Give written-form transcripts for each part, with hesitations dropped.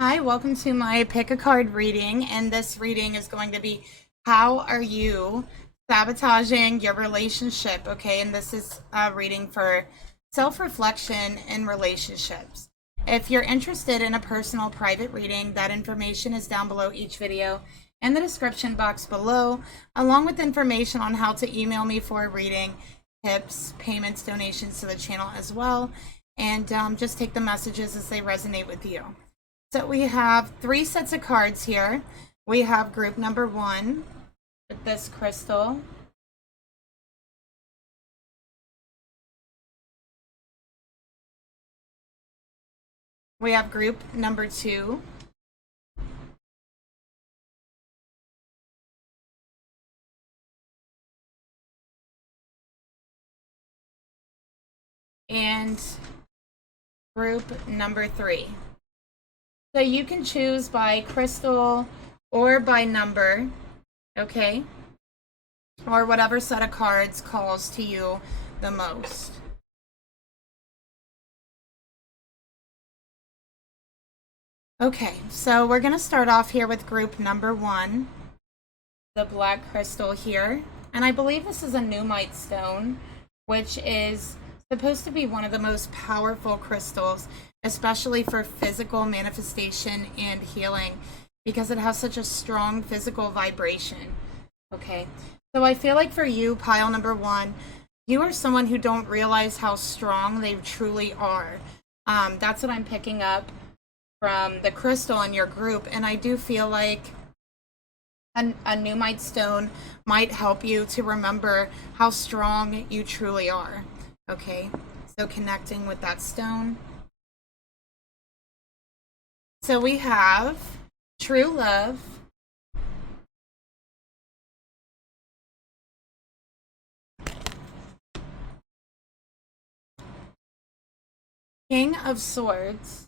Hi, welcome to my pick a card reading, and this reading is going to be how are you sabotaging your relationship, okay? And this is a reading for self-reflection in relationships. If you're interested in a personal private reading, that information is down below each video in the description box below, along with information on how to email me for a reading, tips, payments, donations to the channel as well, and just take the messages as they resonate with you. So we have 3 sets of cards here. We have group number 1 with this crystal. We have group number 2. And group number 3. So you can choose by crystal or by number, okay? Or whatever set of cards calls to you the most. Okay, so we're going to start off here with group number 1, the black crystal here. And I believe this is a Nuumite stone, which is supposed to be one of the most powerful crystals, especially for physical manifestation and healing, because it has such a strong physical vibration. Okay, so I feel like for you, pile number 1, you are someone who don't realize how strong they truly are. That's what I'm picking up from the crystal in your group, and I do feel like a Nuumite stone might help you to remember how strong you truly are. Okay, so connecting with that stone. So we have true love, King of Swords,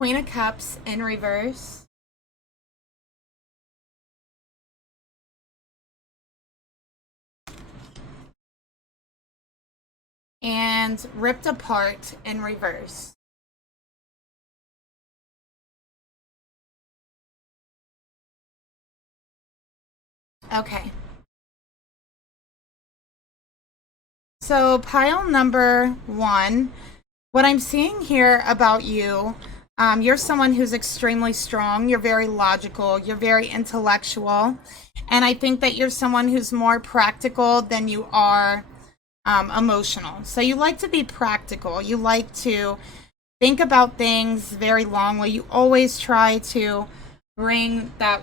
Queen of Cups in reverse, and Ripped Apart in reverse. Okay. So pile number 1, what I'm seeing here about you, you're someone who's extremely strong. You're very logical. You're very intellectual. And I think that you're someone who's more practical than you are emotional. So you like to be practical. You like to think about things very longly. You always try to bring that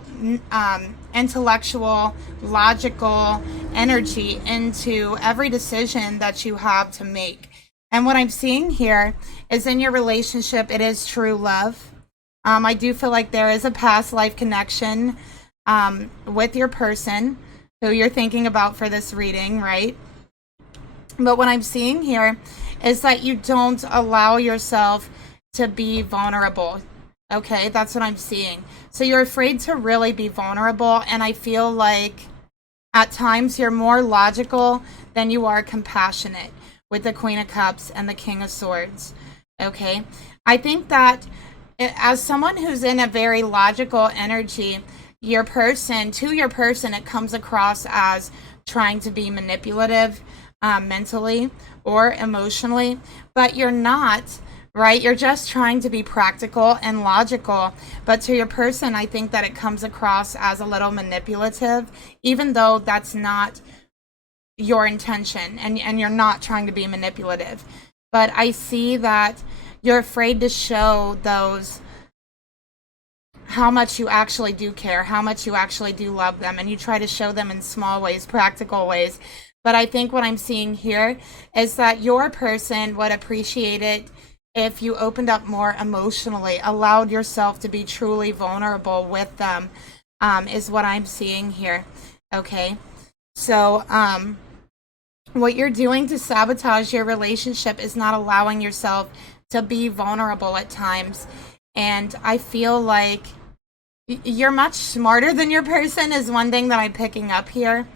intellectual, logical energy into every decision that you have to make. And what I'm seeing here is in your relationship, it is true love. I do feel like there is a past life connection with your person who you're thinking about for this reading, right? But what I'm seeing here is that you don't allow yourself to be vulnerable. Okay, that's what I'm seeing. So you're afraid to really be vulnerable, and I feel like at times you're more logical than you are compassionate with the Queen of Cups and the King of Swords. Okay, I think that as someone who's in a very logical energy, to your person, it comes across as trying to be manipulative mentally or emotionally, but you're not, right? You're just trying to be practical and logical, but to your person, I think that it comes across as a little manipulative, even though that's not your intention, and you're not trying to be manipulative. But I see that you're afraid to show those how much you actually do care, how much you actually do love them, and you try to show them in small ways, practical ways. But I think what I'm seeing here is that your person would appreciate it if you opened up more emotionally, allowed yourself to be truly vulnerable with them, is what I'm seeing here. Okay, so what you're doing to sabotage your relationship is not allowing yourself to be vulnerable at times. And I feel like you're much smarter than your person is one thing that I'm picking up here.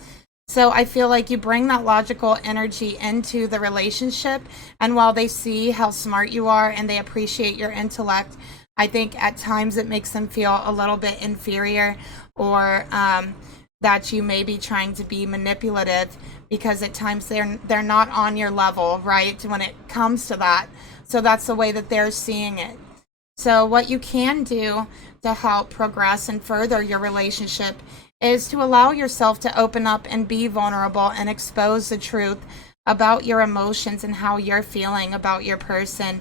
So I feel like you bring that logical energy into the relationship, and while they see how smart you are and they appreciate your intellect, I think at times it makes them feel a little bit inferior, or that you may be trying to be manipulative, because at times they're not on your level, right, when it comes to that. So that's the way that they're seeing it. So what you can do to help progress and further your relationship is to allow yourself to open up and be vulnerable and expose the truth about your emotions and how you're feeling about your person,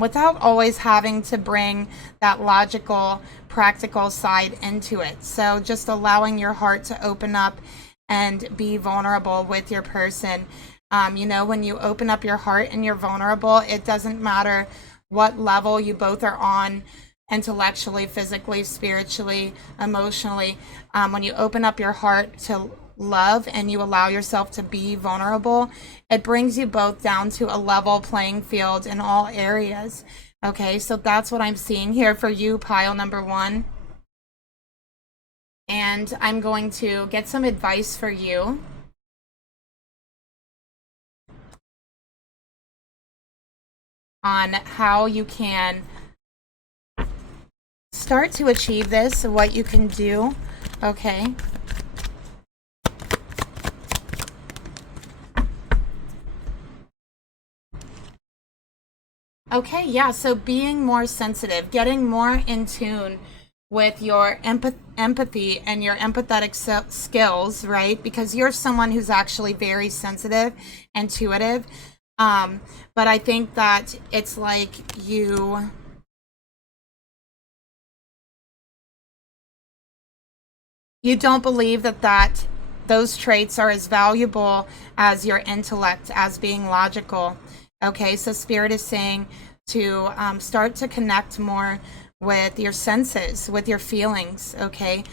without always having to bring that logical, practical side into it. So just allowing your heart to open up and be vulnerable with your person. When you open up your heart and you're vulnerable, it doesn't matter what level you both are on, intellectually, physically, spiritually, emotionally. When you open up your heart to love and you allow yourself to be vulnerable, it brings you both down to a level playing field in all areas. Okay, so that's what I'm seeing here for you, pile number one. And I'm going to get some advice for you. On how you can start to achieve this, what you can do. Okay. Okay, yeah, so being more sensitive, getting more in tune with your empathy and your empathetic skills, right? Because you're someone who's actually very sensitive, intuitive. But I think that it's like you don't believe that those traits are as valuable as your intellect, as being logical. Okay, so Spirit is saying to start to connect more with your senses, with your feelings, okay?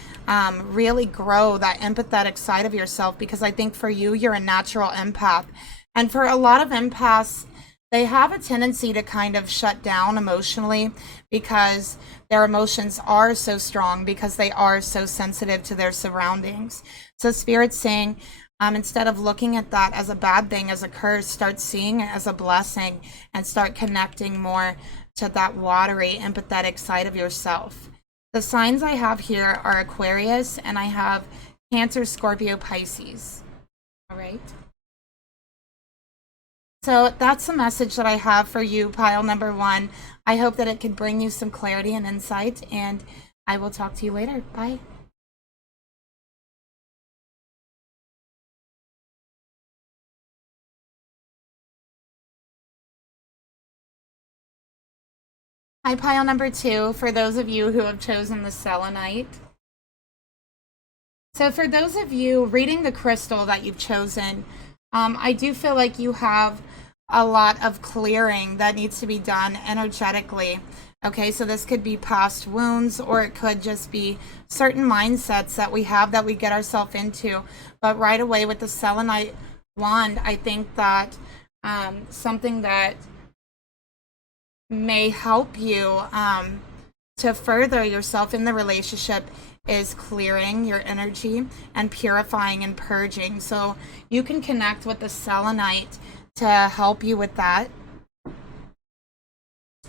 Really grow that empathetic side of yourself, because I think for you, you're a natural empath. And for a lot of empaths, they have a tendency to kind of shut down emotionally because their emotions are so strong, because they are so sensitive to their surroundings. So Spirit's saying, instead of looking at that as a bad thing, as a curse, start seeing it as a blessing and start connecting more to that watery, empathetic side of yourself. The signs I have here are Aquarius, and I have Cancer, Scorpio, Pisces. All right. So that's the message that I have for you, pile number one. I hope that it could bring you some clarity and insight, and I will talk to you later. Bye. Hi, pile number two, for those of you who have chosen the selenite. So for those of you reading the crystal that you've chosen, I do feel like you have a lot of clearing that needs to be done energetically. Okay, so this could be past wounds, or it could just be certain mindsets that we have that we get ourselves into. But right away with the selenite wand, I think that something that may help you to further yourself in the relationship is clearing your energy and purifying and purging. So you can connect with the selenite to help you with that.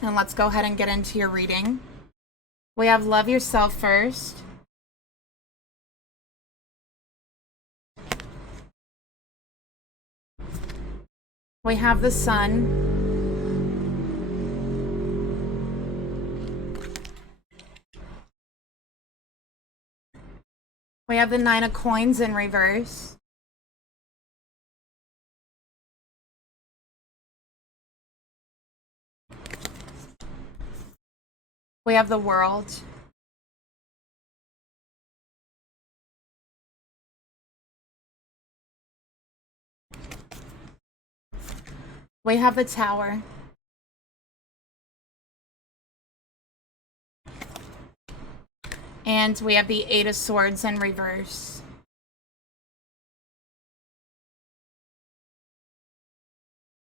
And let's go ahead and get into your reading. We have love yourself first. We have the sun. We have the 9 of coins in reverse. We have the world. We have the tower. And we have the 8 of swords in reverse.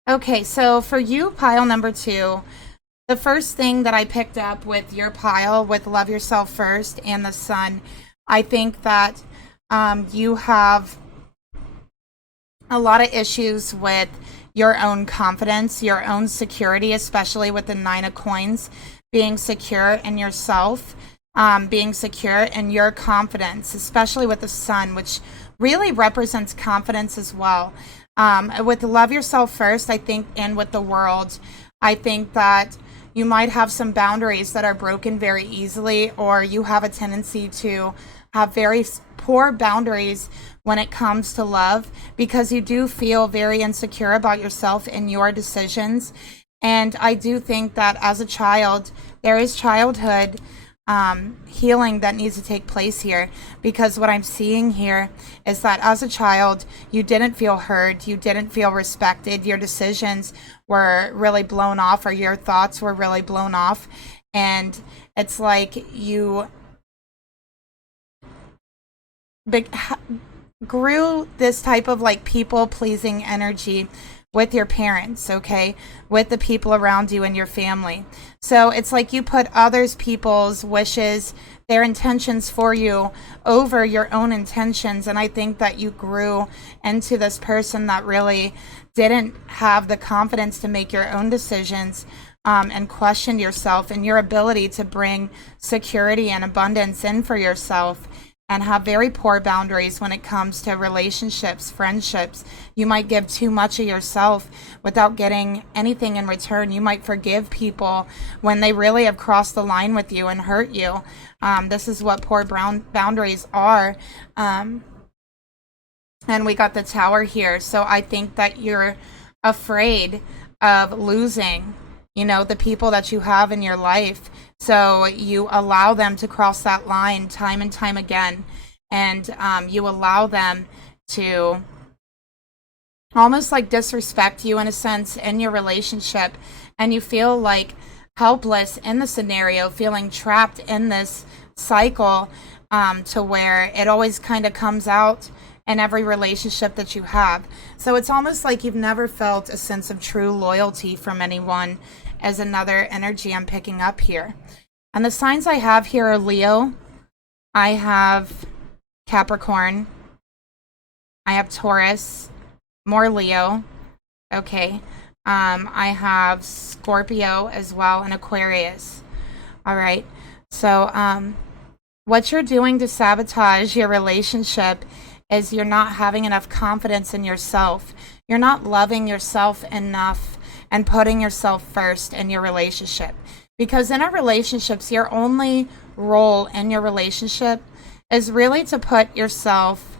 Okay, so for you, pile number two, The first thing that I picked up with your pile, with love yourself first and the sun, I think that you have a lot of issues with your own confidence, your own security, especially with the Nine of Coins, being secure in yourself, being secure in your confidence, especially with the sun, which really represents confidence as well. With love yourself first, I think, and with the world, I think that you might have some boundaries that are broken very easily, or you have a tendency to have very poor boundaries when it comes to love, because you do feel very insecure about yourself and your decisions. And I do think that as a child, there is childhood healing that needs to take place here, because what I'm seeing here is that as a child, you didn't feel heard, you didn't feel respected, your decisions were really blown off, or your thoughts were really blown off, and it's like you grew this type of like people pleasing energy with your parents, okay, with the people around you and your family. So it's like you put others people's wishes, their intentions for you, over your own intentions. And I think that you grew into this person that really didn't have the confidence to make your own decisions, and questioned yourself and your ability to bring security and abundance in for yourself, and have very poor boundaries when it comes to relationships, friendships. You might give too much of yourself without getting anything in return. You might forgive people when they really have crossed the line with you and hurt you. This is what poor boundaries are. And we got the Tower here. So I think that you're afraid of losing, the people that you have in your life. So you allow them to cross that line time and time again. And you allow them to almost like disrespect you in a sense in your relationship. And you feel like helpless in the scenario, feeling trapped in this cycle, to where it always kind of comes out in every relationship that you have. So it's almost like you've never felt a sense of true loyalty from anyone, as another energy I'm picking up here. And the signs I have here are Leo, I have Capricorn, I have Taurus, more Leo, okay. I have Scorpio as well, and Aquarius. All right. So what you're doing to sabotage your relationship is you're not having enough confidence in yourself. You're not loving yourself enough and putting yourself first in your relationship. Because in our relationships, your only role in your relationship is really to put yourself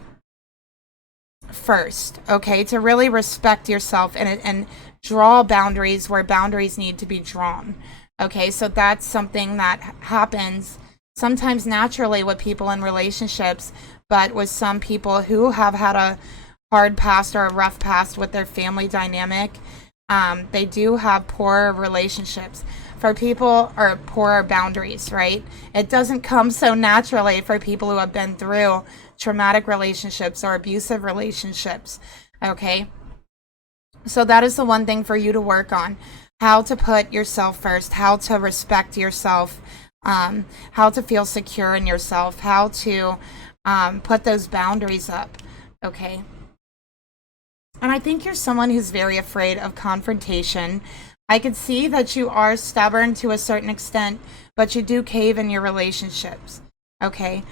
first, okay? To really respect yourself and draw boundaries where boundaries need to be drawn, okay? So that's something that happens sometimes naturally with people in relationships, but with some people who have had a hard past or a rough past with their family dynamic, they do have poor relationships. For people, or poor boundaries, right? It doesn't come so naturally for people who have been through traumatic relationships or abusive relationships, okay? So that is the one thing for you to work on. How to put yourself first, how to respect yourself, how to feel secure in yourself, how to put those boundaries up, okay? And I think you're someone who's very afraid of confrontation. I could see that you are stubborn to a certain extent, but you do cave in your relationships, okay?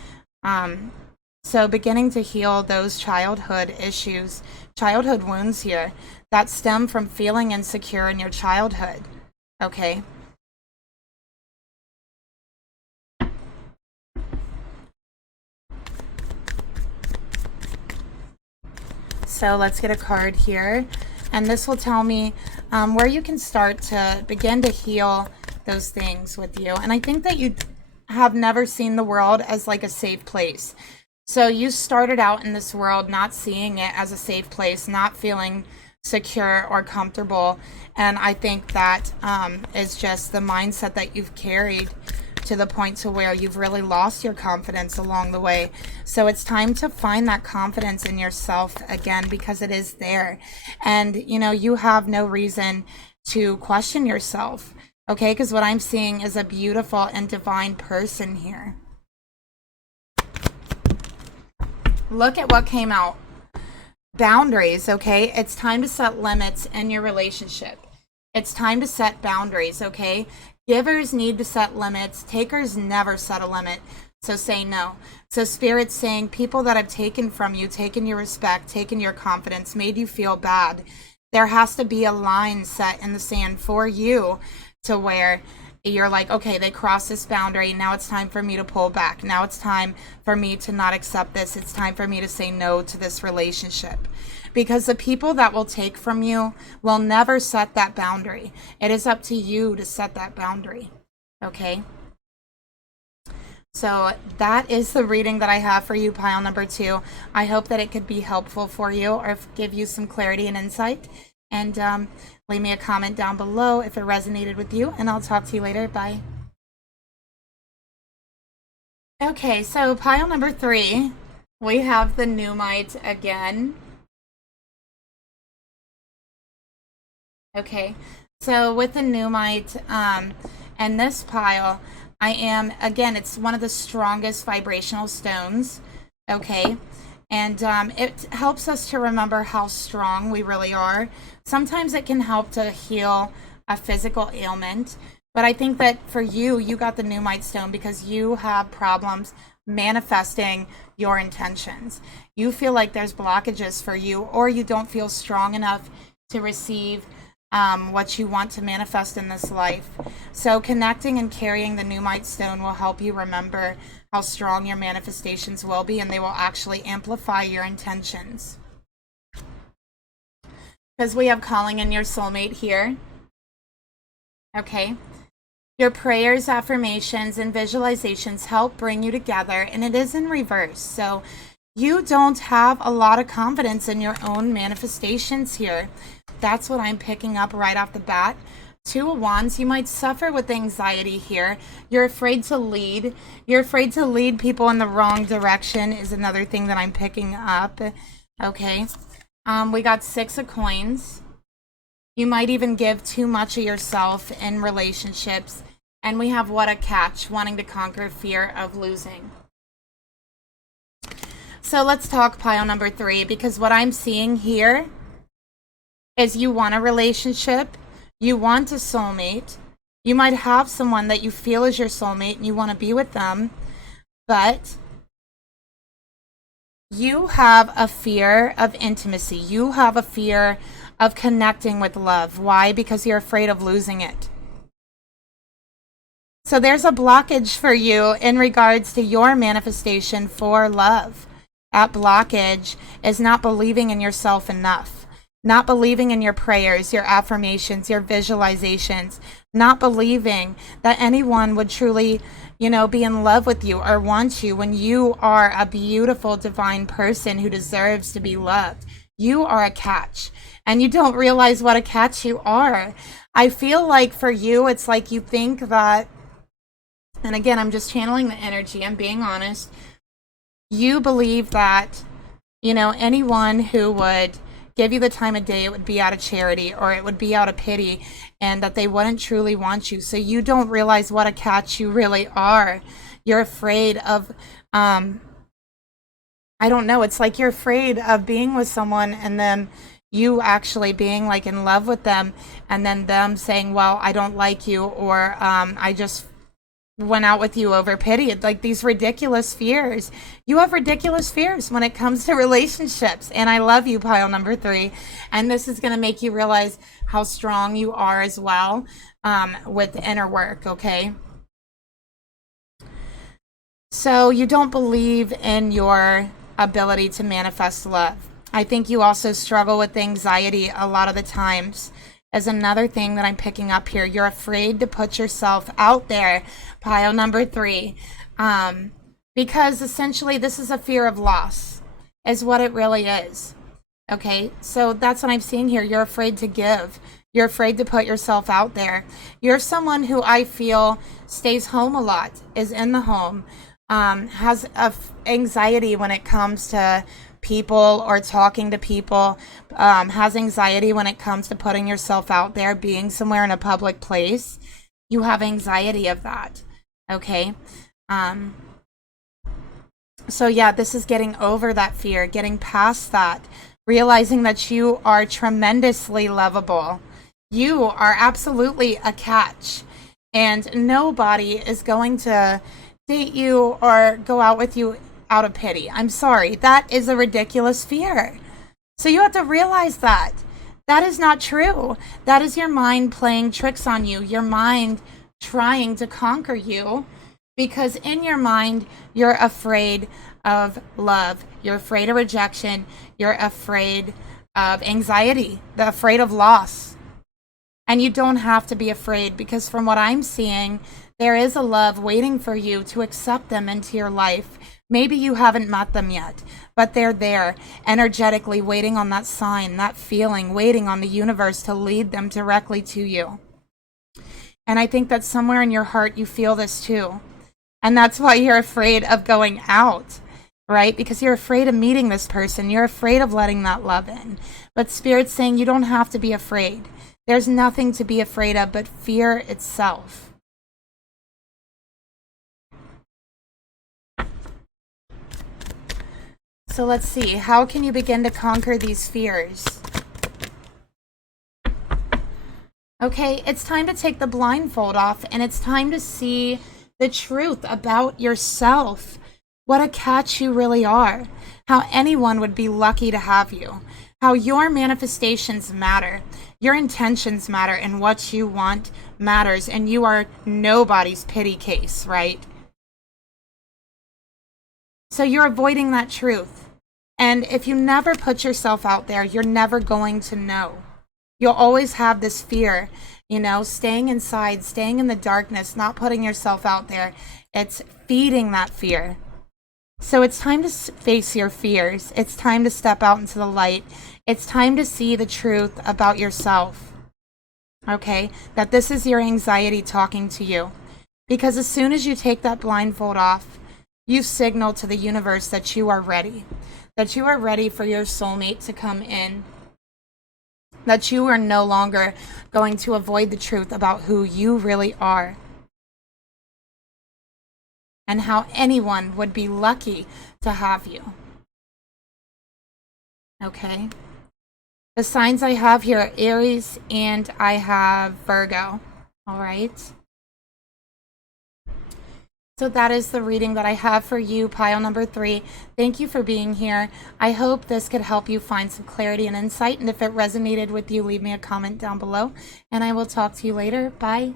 So beginning to heal those childhood issues, childhood wounds here, that stem from feeling insecure in your childhood, okay? So let's get a card here. And this will tell me where you can start to begin to heal those things with you. And I think that you have never seen the world as like a safe place. So you started out in this world not seeing it as a safe place, not feeling secure or comfortable. And I think that is just the mindset that you've carried to the point to where you've really lost your confidence along the way. So it's time to find that confidence in yourself again, because it is there. And, you have no reason to question yourself. Okay, because what I'm seeing is a beautiful and divine person here. Look at what came out. Boundaries, okay? It's time to set limits in your relationship. It's time to set boundaries, okay? Givers need to set limits. Takers never set a limit. So say no. So Spirit's saying people that have taken from you, taken your respect, taken your confidence, made you feel bad. There has to be a line set in the sand for you to where you're like, okay, they crossed this boundary. Now it's time for me to pull back. Now it's time for me to not accept this. It's time for me to say no to this relationship. Because the people that will take from you will never set that boundary. It is up to you to set that boundary. Okay? So that is the reading that I have for you, pile number 2. I hope that it could be helpful for you or give you some clarity and insight. And leave me a comment down below if it resonated with you, and I'll talk to you later. Bye. Okay, so pile number 3, we have the Pneumite again. Okay, so with the Pneumite and this pile, I am, again, it's one of the strongest vibrational stones, okay? And it helps us to remember how strong we really are. Sometimes it can help to heal a physical ailment, but I think that for you, you got the Pneumite stone because you have problems manifesting your intentions. You feel like there's blockages for you, or you don't feel strong enough to receive what you want to manifest in this life. So connecting and carrying the Pneumite stone will help you remember how strong your manifestations will be, and they will actually amplify your intentions. Because we have calling in your soulmate here. Okay. Your prayers, affirmations, and visualizations help bring you together, and it is in reverse. So you don't have a lot of confidence in your own manifestations here. That's what I'm picking up right off the bat. 2 of Wands, you might suffer with anxiety here. You're afraid to lead. You're afraid to lead people in the wrong direction is another thing that I'm picking up. Okay. We got 6 of Coins. You might even give too much of yourself in relationships. And we have What a Catch, wanting to conquer fear of losing. So let's talk pile number 3, because what I'm seeing here is you want a relationship, you want a soulmate, you might have someone that you feel is your soulmate and you want to be with them, but you have a fear of intimacy. You have a fear of connecting with love. Why? Because you're afraid of losing it. So there's a blockage for you in regards to your manifestation for love. That blockage is not believing in yourself enough. Not believing in your prayers, your affirmations, your visualizations, not believing that anyone would truly, be in love with you or want you when you are a beautiful, divine person who deserves to be loved. You are a catch, and you don't realize what a catch you are. I feel like for you, it's like you think that, and again, I'm just channeling the energy, I'm being honest. You believe that, anyone who would give you the time of day, it would be out of charity or it would be out of pity, and that they wouldn't truly want you. So you don't realize what a catch you really are. You're afraid of, I don't know, it's like you're afraid of being with someone and then you actually being like in love with them, and then them saying, well, I don't like you, or I just went out with you over pity. Like these ridiculous fears. You have ridiculous fears when it comes to relationships. And I love you, pile number 3. And this is going to make you realize how strong you are as well with inner work, okay? So you don't believe in your ability to manifest love. I think you also struggle with anxiety a lot of the times. Is another thing that I'm picking up here. You're afraid to put yourself out there, pile number 3, because essentially this is a fear of loss, is what it really is. Okay, so that's what I'm seeing here. You're afraid to give. You're afraid to put yourself out there. You're someone who I feel stays home a lot, is in the home, has anxiety when it comes to people or talking to people, has anxiety when it comes to putting yourself out there, being somewhere in a public place. You have anxiety of that. Okay. So yeah, this is getting over that fear, getting past that, realizing that you are tremendously lovable. You are absolutely a catch, and nobody is going to date you or go out with you out of pity. I'm sorry. That is a ridiculous fear. So you have to realize that. That is not true. That is your mind playing tricks on you, your mind trying to conquer you, because in your mind, you're afraid of love. You're afraid of rejection. You're afraid of anxiety, afraid of loss. And you don't have to be afraid, because from what I'm seeing, there is a love waiting for you to accept them into your life. Maybe you haven't met them yet, but they're there, energetically waiting on that sign, that feeling, waiting on the universe to lead them directly to you. And I think that somewhere in your heart you feel this too. And that's why you're afraid of going out, right? Because you're afraid of meeting this person. You're afraid of letting that love in. But Spirit's saying you don't have to be afraid. There's nothing to be afraid of but fear itself. So let's see. How can you begin to conquer these fears? Okay, it's time to take the blindfold off, and it's time to see the truth about yourself. What a catch you really are. How anyone would be lucky to have you. How your manifestations matter. Your intentions matter, and what you want matters. And you are nobody's pity case, right? So you're avoiding that truth. And if you never put yourself out there, you're never going to know. You'll always have this fear, you know, staying inside, staying in the darkness, not putting yourself out there. It's feeding that fear. So it's time to face your fears. It's time to step out into the light. It's time to see the truth about yourself. Okay? That this is your anxiety talking to you. Because as soon as you take that blindfold off, you signal to the universe that you are ready. That you are ready for your soulmate to come in. That you are no longer going to avoid the truth about who you really are. And how anyone would be lucky to have you. Okay? The signs I have here are Aries and I have Virgo. All right? So that is the reading that I have for you, pile number 3. Thank you for being here. I hope this could help you find some clarity and insight. And if it resonated with you, leave me a comment down below. And I will talk to you later. Bye.